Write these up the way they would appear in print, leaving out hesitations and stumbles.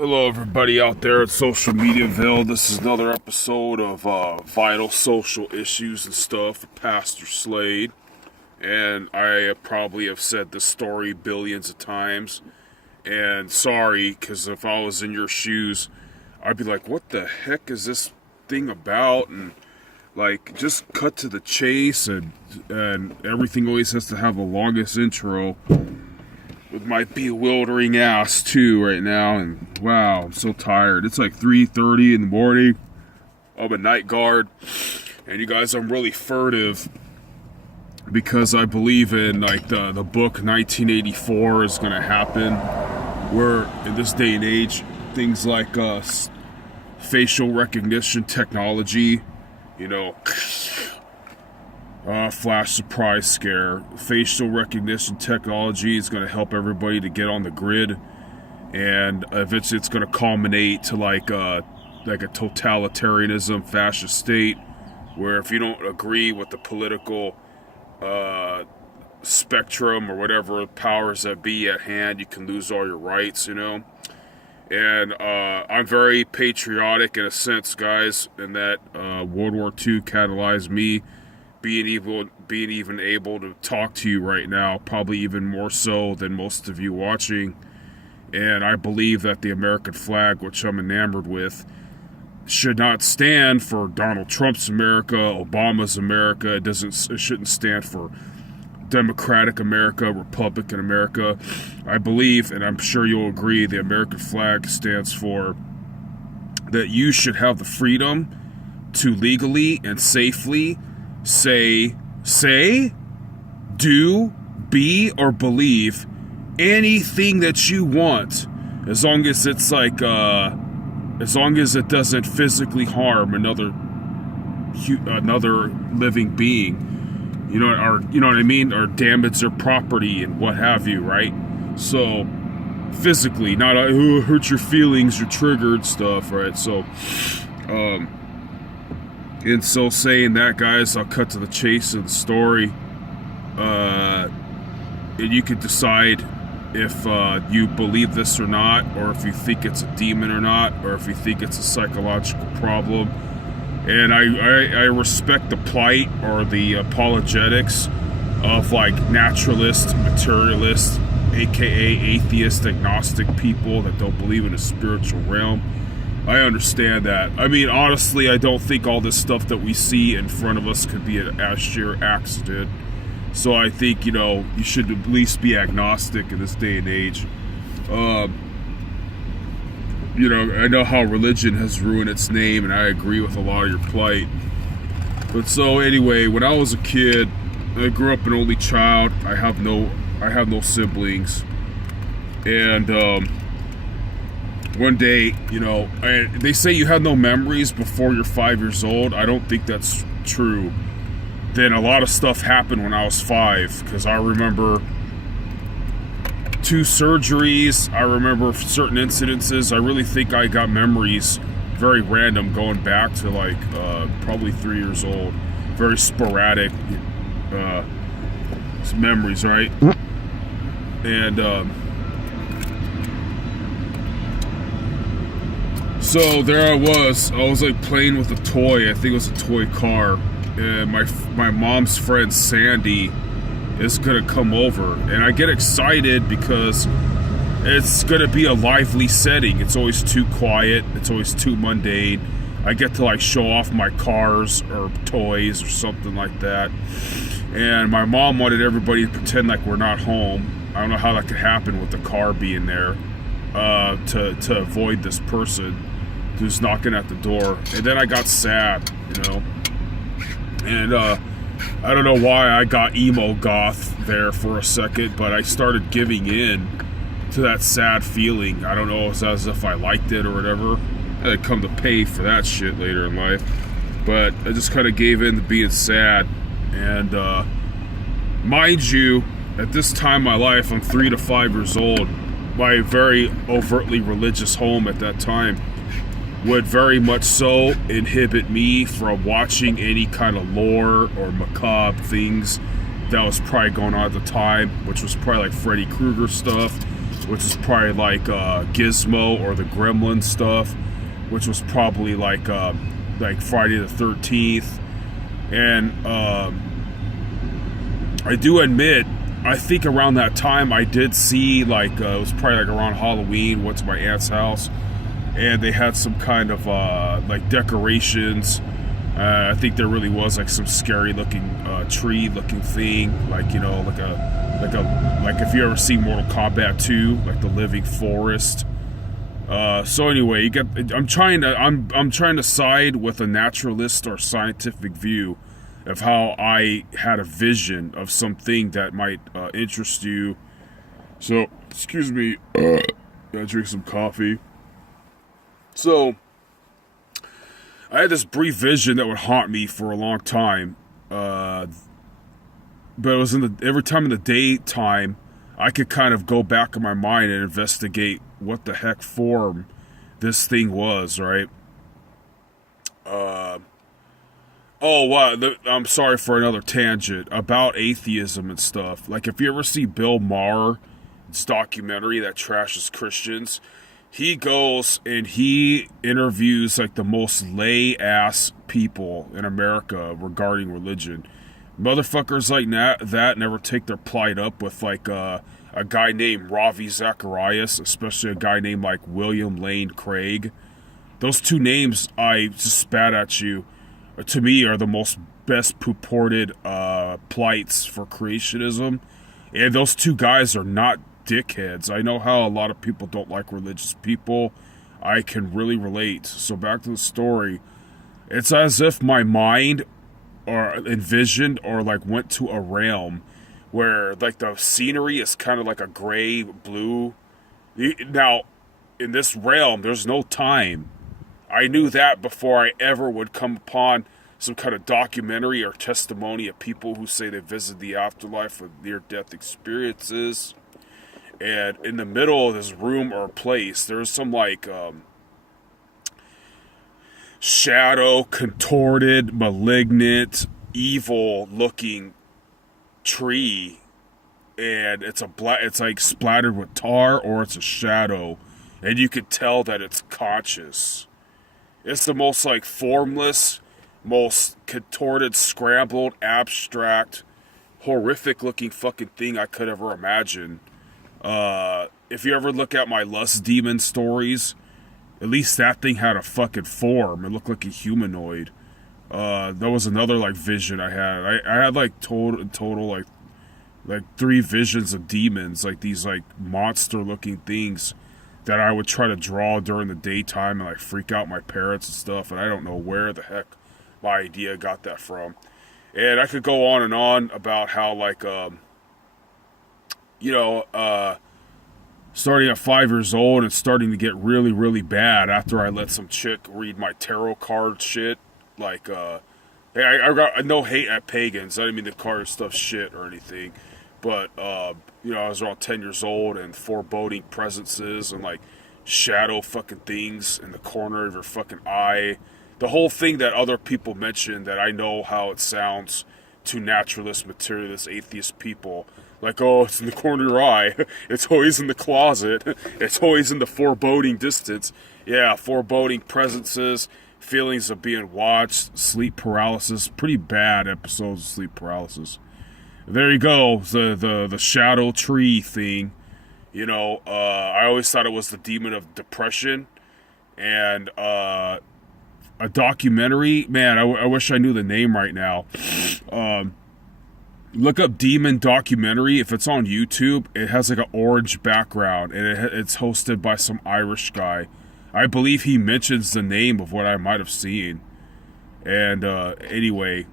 Hello, everybody out there at Social Mediaville. This is another episode of Vital Social Issues and Stuff with Pastor Slade. And I probably have said this story billions of times. And sorry, because if I was in your shoes, I'd be like, what the heck is this thing about? And like, just cut to the chase, and everything always has to have the longest intro. With my bewildering ass too right now, and wow, I'm so tired. It's like 3:30 in the morning. I'm a night guard, and you guys, I'm really furtive because I believe in like the book 1984 is gonna happen, where in this day and age things like facial recognition technology, flash surprise scare. Facial recognition technology is going to help everybody to get on the grid, and eventually it's going to culminate to like a totalitarianism, fascist state, where if you don't agree with the political spectrum or whatever powers that be at hand, you can lose all your rights, And I'm very patriotic in a sense, guys, in that World War II catalyzed me being even able to talk to you right now, probably even more so than most of you watching. And I believe that the American flag, which I'm enamored with, should not stand for Donald Trump's America, Obama's America. It shouldn't stand for Democratic America, Republican America. I believe, and I'm sure you'll agree, the American flag stands for that you should have the freedom to legally and safely say, do, be, or believe anything that you want, as long as it's like, as long as it doesn't physically harm another living being, or you know what I mean, or damage their property and what have you, right? So physically, not hurt your feelings, your triggered stuff, right? So, and so saying that, guys, I'll cut to the chase of the story. And you can decide if you believe this or not, or if you think it's a demon or not, or if you think it's a psychological problem. And I respect the plight or the apologetics of like naturalist, materialist, aka atheist, agnostic people that don't believe in a spiritual realm. I understand that. I mean, honestly, I don't think all this stuff that we see in front of us could be a sheer accident. So I think, you should at least be agnostic in this day and age. I know how religion has ruined its name, and I agree with a lot of your plight. But so anyway, when I was a kid, I grew up an only child. I have no siblings. And, one day, they say you have no memories before you're 5 years old. I don't think that's true. Then a lot of stuff happened when I was 5, because I remember 2 surgeries. I remember certain incidences. I really think I got memories very random going back to like probably 3 years old. Very sporadic memories, right? And so there I was like playing with a toy. I think it was a toy car, and my mom's friend Sandy is gonna come over, and I get excited because it's gonna be a lively setting. It's always too quiet, it's always too mundane. I get to like show off my cars or toys or something like that. And my mom wanted everybody to pretend like we're not home. I don't know how that could happen with the car being there, to avoid this person who's knocking at the door. And then I got sad, and I don't know why I got emo goth there for a second, but I started giving in to that sad feeling. I don't know, it's as if I liked it or whatever. I had come to pay for that shit later in life, but I just kind of gave in to being sad. And mind you, at this time in my life, I'm 3 to 5 years old. My very overtly religious home at that time would very much so inhibit me from watching any kind of lore or macabre things that was probably going on at the time, which was probably like Freddy Krueger stuff, which is probably like Gizmo or the Gremlin stuff, which was probably like Friday the 13th. And I do admit, I think around that time I did see like it was probably like around Halloween. Went to my aunt's house, and they had some kind of like decorations. I think there really was like some scary looking tree looking thing, like, you know, like if you ever see Mortal Kombat 2, like the living forest. So anyway, I'm trying to side with a naturalist or scientific view of how I had a vision of something that might interest you. So, excuse me, gotta drink some coffee. So, I had this brief vision that would haunt me for a long time, but it was every time in the daytime, I could kind of go back in my mind and investigate what the heck form this thing was, right? Oh, wow, I'm sorry for another tangent about atheism and stuff. Like, if you ever see Bill Maher's documentary that trashes Christians, he goes and he interviews, like, the most lay-ass people in America regarding religion. Motherfuckers like that never take their plight up with, like, a guy named Ravi Zacharias, especially a guy named, like, William Lane Craig. Those two names I just spat at you, to me, are the most best purported plights for creationism. And those two guys are not dickheads. I know how a lot of people don't like religious people. I can really relate. So back to the story. It's as if my mind or envisioned or like went to a realm where like the scenery is kind of like a gray blue. Now, in this realm, there's no time. I knew that before I ever would come upon some kind of documentary or testimony of people who say they visited the afterlife with near-death experiences. And in the middle of this room or place, there's some like shadow, contorted, malignant, evil-looking tree, and it's like splattered with tar, or it's a shadow, and you could tell that it's conscious. It's the most like formless, most contorted, scrambled, abstract, horrific looking fucking thing I could ever imagine. If you ever look at my lust demon stories, at least that thing had a fucking form. It looked like a humanoid. That was another like vision I had. I had like total like 3 visions of demons, like these like monster looking things that I would try to draw during the daytime and like freak out my parents and stuff, and I don't know where the heck my idea got that from. And I could go on and on about how like starting at 5 years old and starting to get really, really bad after I let some chick read my tarot card shit. Like, hey, I got no hate at pagans. I didn't mean the card stuff shit or anything. But, I was around 10 years old, and foreboding presences and, like, shadow fucking things in the corner of your fucking eye. The whole thing that other people mention that I know how it sounds to naturalist, materialist, atheist people. Like, oh, it's in the corner of your eye. It's always in the closet. It's always in the foreboding distance. Yeah, foreboding presences, feelings of being watched, sleep paralysis. Pretty bad episodes of sleep paralysis. There you go, the shadow tree thing. I always thought it was the demon of depression. And a documentary, man, I wish I knew the name right now. Look up demon documentary. If it's on YouTube, it has like an orange background, and it's hosted by some Irish guy. I believe he mentions the name of what I might have seen. And anyway,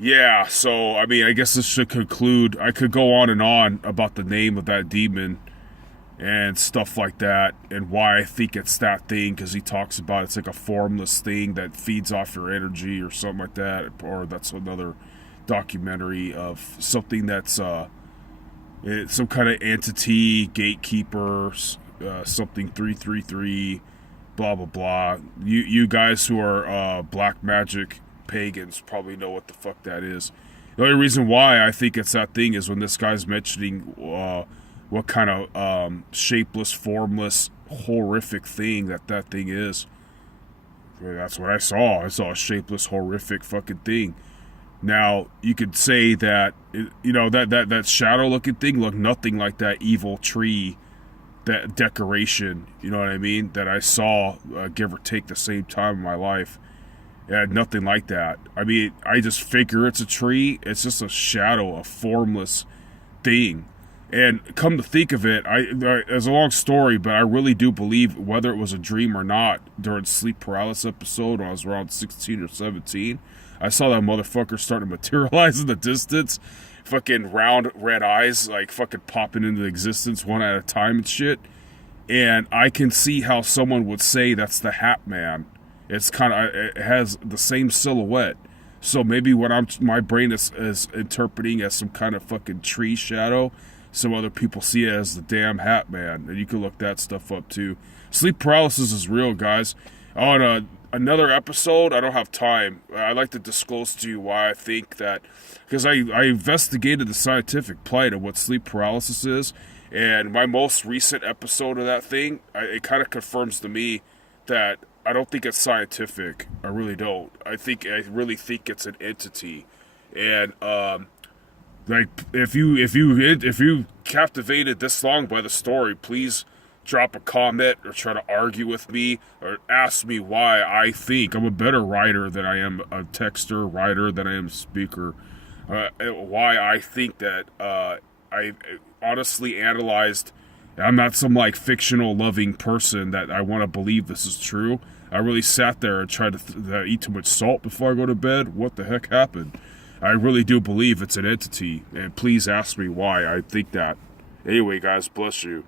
yeah, so, I mean, I guess this should conclude. I could go on and on about the name of that demon and stuff like that, and why I think it's that thing, because he talks about it's like a formless thing that feeds off your energy or something like that, or that's another documentary of something that's it's some kind of entity, gatekeeper, something 333, blah, blah, blah. You guys who are black magic pagans probably know what the fuck that is. The only reason why I think it's that thing is when this guy's mentioning what kind of shapeless, formless, horrific thing that thing is. That's what I saw. I saw a shapeless, horrific fucking thing. Now, you could say that, that shadow-looking thing looked nothing like that evil tree, that decoration, you know what I mean, that I saw, give or take the same time in my life. It had nothing like that. I mean, I just figure it's a tree. It's just a shadow, a formless thing. And come to think of it, it's a long story, but I really do believe, whether it was a dream or not, during sleep paralysis episode when I was around 16 or 17, I saw that motherfucker starting to materialize in the distance. Fucking round red eyes, like fucking popping into existence one at a time and shit. And I can see how someone would say that's the Hat Man. It's kind of, it has the same silhouette. So maybe what my brain is interpreting as some kind of fucking tree shadow, some other people see it as the damn Hat Man. And you can look that stuff up too. Sleep paralysis is real, guys. On another episode, I don't have time. I'd like to disclose to you why I think that, because I investigated the scientific plight of what sleep paralysis is, and my most recent episode of that thing, it kind of confirms to me that I don't think it's scientific. I really don't. I really think it's an entity. And like, if you captivated this long by the story, please drop a comment or try to argue with me or ask me why I think I'm a better writer than I am a texter, writer than I am a speaker. Why I think that I honestly analyzed. I'm not some like fictional loving person that I want to believe this is true. I really sat there and tried to eat too much salt before I go to bed. What the heck happened? I really do believe it's an entity, and please ask me why I think that. Anyway, guys, bless you.